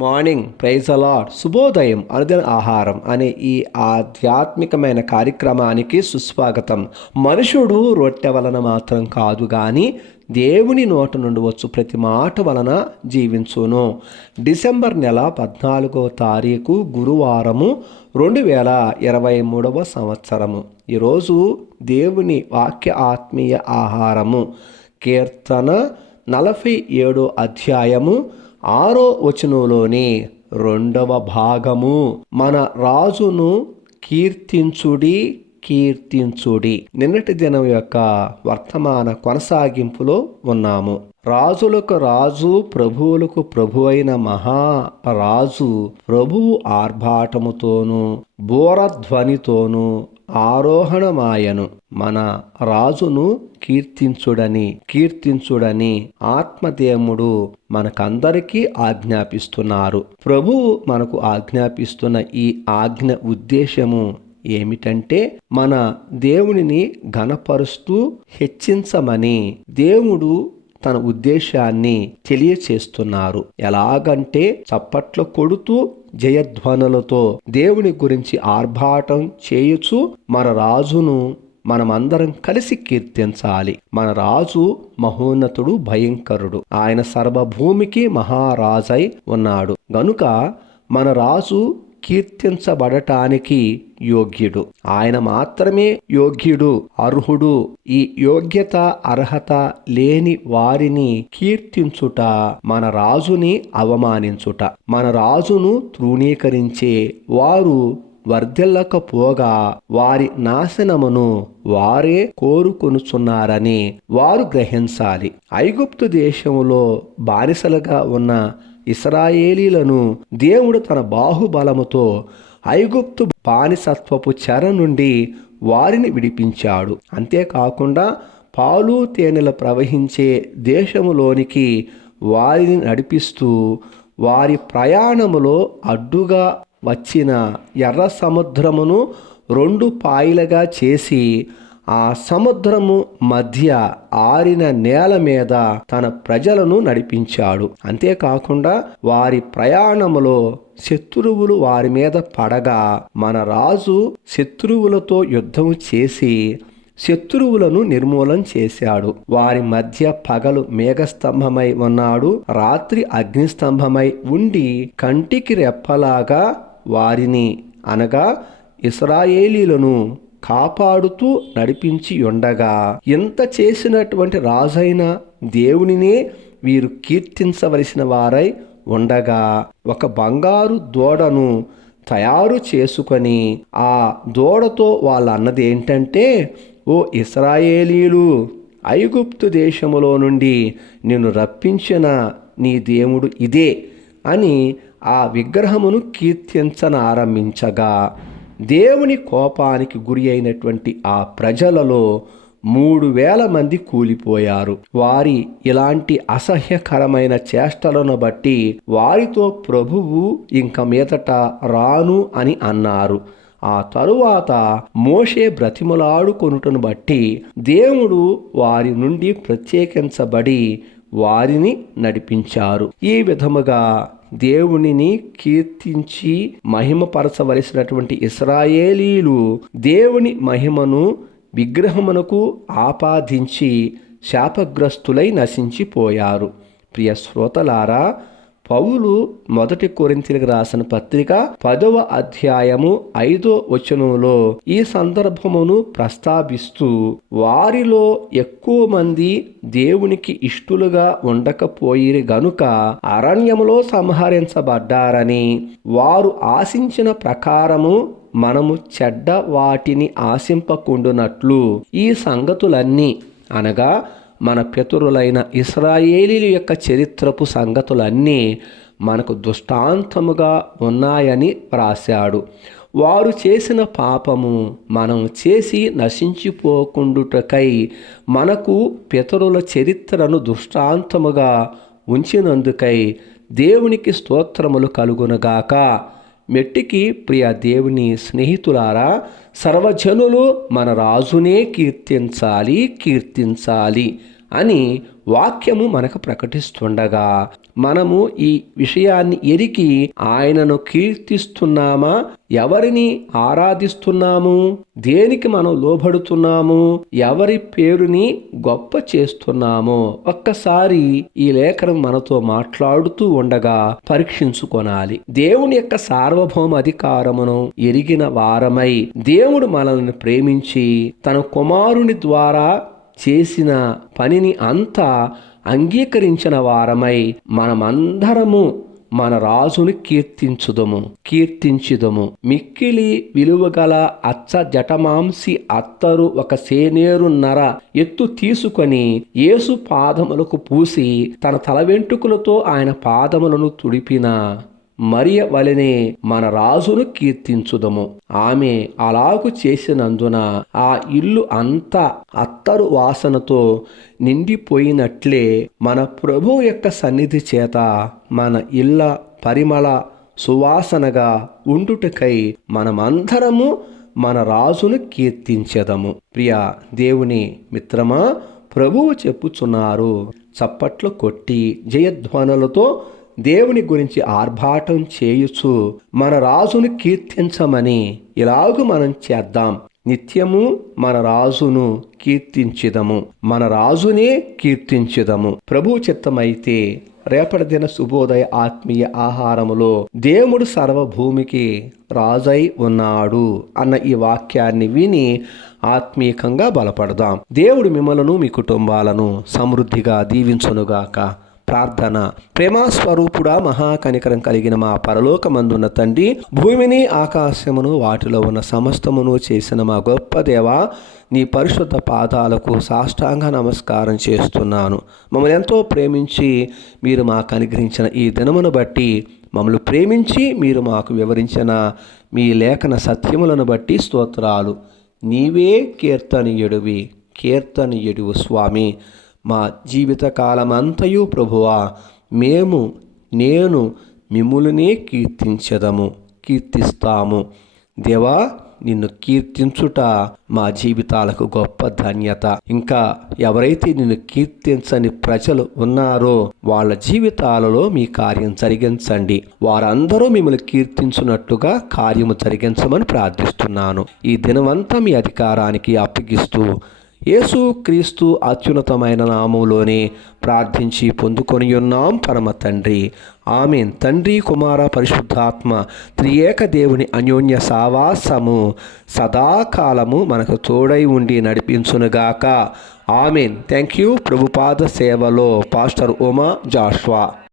Morning, praise అలాడ్, శుభోదయం, అనుదిన ఆహారం అనే ఈ ఆధ్యాత్మికమైన కార్యక్రమానికి సుస్వాగతం. మనుషుడు రొట్టె వలన మాత్రం కాదు గాని దేవుని నోట నుండి వచ్చు ప్రతి మాట వలన జీవించును. డిసెంబర్ నెల 14వ తారీఖు గురువారము 2023 సంవత్సరము. ఈరోజు దేవుని వాక్య ఆత్మీయ ఆహారము కీర్తన 47 అధ్యాయము 6వ వచనంలోని 2వ భాగము. మన రాజును కీర్తించుడి కీర్తించుడి. నిన్నటి దినం యొక్క వర్తమాన కొనసాగింపులో ఉన్నాము. రాజులకు రాజు, ప్రభువులకు ప్రభు అయిన మహారాజు ప్రభువు ఆర్భాటముతోనూ బోరధ్వనితోనూ ఆరోహణమాయను. మన రాజును కీర్తించుడని ఆత్మదేవుడు మనకందరికీ ఆజ్ఞాపిస్తున్నారు. ప్రభువు మనకు ఆజ్ఞాపిస్తున్న ఈ ఆజ్ఞ ఉద్దేశము ఏమిటంటే మన దేవునిని ఘనపరుస్తూ హెచ్చించమని దేవుడు తన ఉద్దేశాన్ని తెలియచేస్తున్నారు. ఎలాగంటే చప్పట్లు కొడుతూ జయధ్వనులతో దేవుని గురించి ఆర్భాటం చేయుచు మన రాజును మనమందరం కలిసి కీర్తించాలి. మన రాజు మహోన్నతుడు, భయంకరుడు. ఆయన సర్వభూమికి మహారాజై ఉన్నాడు. గనుక మన రాజు కీర్తించబడటానికి యోగ్యుడు. ఆయన మాత్రమే యోగ్యుడు, అర్హుడు. ఈ యోగ్యత అర్హత లేని వారిని కీర్తించుట మన రాజుని అవమానించుట. మన రాజును తృణీకరించే వారు వర్ధిల్లకపోగా వారి నాశనమును వారే కోరుకొనుచున్నారని వారు గ్రహించాలి. ఐగుప్తు దేశములో బానిసలుగా ఉన్న ఇశ్రాయేలీలను దేవుడు తన బాహుబలముతో ఐగుప్తు బానిసత్వపు చెర నుండి వారిని విడిపించాడు. అంతేకాకుండా పాలు తేనెలు ప్రవహించే దేశములోనికి వారిని నడిపిస్తూ వారి ప్రయాణములో అడ్డుగా వచ్చిన ఎర్ర సముద్రమును 2 పాయలుగా చేసి ఆ సముద్రము మధ్య ఆరిన నేల మీద తన ప్రజలను నడిపించాడు. అంతేకాకుండా వారి ప్రయాణములో శత్రువులు వారి మీద పడగా మన రాజు శత్రువులతో యుద్ధం చేసి శత్రువులను నిర్మూలన చేశాడు. వారి మధ్య పగలు మేఘస్తంభమై ఉన్నాడు, రాత్రి అగ్నిస్తంభమై ఉండి కంటికి రెప్పలాగా వారిని అనగా ఇశ్రాయేలీలను కాపాడుతూ నడిపించి ఉండగా, ఇంత చేసినటువంటి రాజైన దేవునినే వీరు కీర్తించవలసిన వారై ఉండగా ఒక బంగారు దూడను తయారు చేసుకొని ఆ దూడతో వాళ్ళు అన్నది ఏంటంటే, ఓ ఇశ్రాయేలీలు, ఐగుప్తు దేశములో నుండి నిన్ను రప్పించిన నీ దేవుడు ఇదే అని ఆ విగ్రహమును కీర్తించనారంభించగా దేవుని కోపానికి గురి అయినటువంటి ఆ ప్రజలలో 3,000 మంది కూలిపోయారు. వారి ఇలాంటి అసహ్యకరమైన చేష్టలను బట్టి వారితో ప్రభువు ఇంక మీదట రాను అని అన్నారు. ఆ తరువాత మోషే బ్రతిమలాడుకొనుటను బట్టి దేవుడు వారి నుండి ప్రత్యేకించబడి వారిని నడిపించారు. ఈ విధముగా దేవునిని కీర్తించి మహిమపరచవలసినటువంటి ఇశ్రాయేలీలు దేవుని మహిమను విగ్రహమునకు ఆపాదించి శాపగ్రస్తులై నశించిపోయారు. ప్రియ శ్రోతలారా, పౌలు 1 కొరింథీయులకు రాసిన పత్రిక 10వ అధ్యాయము 5వ వచనంలో ఈ సందర్భమును ప్రస్తావిస్తూ, వారిలో ఎక్కువ మంది దేవునికి ఇష్టులుగా ఉండకపోయిరి గనుక అరణ్యములో సంహరించబడ్డారని, వారు ఆశించిన ప్రకారము మనము చెడ్డ వాటిని ఆశింపకుండునట్లు ఈ సంగతులన్నీ అనగా మన పితరులైన ఇశ్రాయేలీల యొక్క చరిత్రపు సంగతులన్నీ మనకు దృష్టాంతముగా ఉన్నాయని వ్రాశాడు. వారు చేసిన పాపము మనం చేసి నశించిపోకుండుటకై మనకు పితరుల చరిత్రను దృష్టాంతముగా ఉంచినందుకై దేవునికి స్తోత్రములు కలుగునగాక. మెట్టికి ప్రియ దేవుని స్నేహితులారా, సర్వజనులు మన రాజునే కీర్తించాలి అని వాక్యము మనకు ప్రకటిస్తుండగా మనము ఈ విషయాన్ని ఎరిగి ఆయనను కీర్తిస్తున్నామా? ఎవరిని ఆరాధిస్తున్నాము? దేనికి మనం లోబడుతున్నాము? ఎవరి పేరుని గొప్ప చేస్తున్నాము? ఒక్కసారి ఈ లేఖనం మనతో మాట్లాడుతూ ఉండగా పరీక్షించుకొనాలి. దేవుని యొక్క సార్వభౌమ అధికారమును ఎరిగిన వారమై దేవుడు మనల్ని ప్రేమించి తన కుమారుని ద్వారా చేసిన పనిని అంతా అంగీకరించిన వారమై మనమందరము మన రాజుని కీర్తించుదము. మిక్కిలి విలువగల అచ్చ జటమాంసి అత్తరు ఒక సేనేరున్నర ఎత్తు తీసుకొని యేసు పాదములకు పూసి తన తల వెంట్రుకలతో ఆయన పాదములను తుడిపిన మరియ వలెనే మన రాజును కీర్తించుదము. ఆమె అలాగు చేసినందున ఆ ఇల్లు అంతా అత్తరు వాసనతో నిండిపోయినట్లే మన ప్రభు యొక్క సన్నిధి చేత మన ఇళ్ళ పరిమళ సువాసనగా ఉండుటకై మనమందరము మన రాజును కీర్తించెదము. ప్రియ దేవుని మిత్రమా, ప్రభువు చెప్పుచున్నారు, చప్పట్లు కొట్టి జయధ్వనులతో దేవుని గురించి ఆర్భాటం చేయుచు మన రాజును కీర్తించమని ఇలాగు మనం చేద్దాం. నిత్యము మన రాజును కీర్తించుదము, మన రాజునే కీర్తించుదము. ప్రభు చిత్తమైతే రేపటి దిన శుభోదయ ఆత్మీయ ఆహారములో దేవుడు సర్వభూమికి రాజై ఉన్నాడు అన్న ఈ వాక్యాన్ని విని ఆత్మీయంగా బలపడదాం. దేవుడు మిమ్మలను మీ కుటుంబాలను సమృద్ధిగా దీవించునుగాక. ప్రార్థన. ప్రేమాస్వరూపుడా, మహాకనికరం కలిగిన మా పరలోకమందున్న తండ్రి, భూమిని ఆకాశమును వాటిలో ఉన్న సమస్తమును చేసిన మా గొప్ప దేవా, నీ పరిశుద్ధ పాదాలకు సాష్టాంగ నమస్కారం చేస్తున్నాను. మమ్మల్ని ఎంతో ప్రేమించి మీరు మాకు అనుగ్రహించిన ఈ దినమును బట్టి, మమ్మల్ని ప్రేమించి మీరు మాకు వివరించిన మీ లేఖన సత్యములను బట్టి స్తోత్రాలు. నీవే కీర్తనీయుడువు స్వామి. మా జీవితకాలమంతయు ప్రభువా, నేను మిమ్ములనే కీర్తిస్తాము. దేవా, నిన్ను కీర్తించుట మా జీవితాలకు గొప్ప ధన్యత. ఇంకా ఎవరైతే నిన్ను కీర్తించని ప్రజలు ఉన్నారో వాళ్ళ జీవితాలలో మీ కార్యం జరిగించండి. వారందరూ మిమ్మల్ని కీర్తించున్నట్టుగా కార్యము జరిగించమని ప్రార్థిస్తున్నాను. ఈ దినమంతా మీ అధికారానికి అప్పగిస్తూ యేసు క్రీస్తు అత్యున్నతమైన నామములోనే ప్రార్థించి పొందుకొని ఉన్నాం పరమ తండ్రి. ఆమేన్. తండ్రి, కుమార, పరిశుద్ధాత్మ త్రియేక దేవుని అన్యోన్య సావాసము సదాకాలము మనకు తోడై ఉండి నడిపించునుగాక. ఆమేన్. Thank you. ప్రభుపాద సేవలో పాస్టర్ ఉమా జాషువా.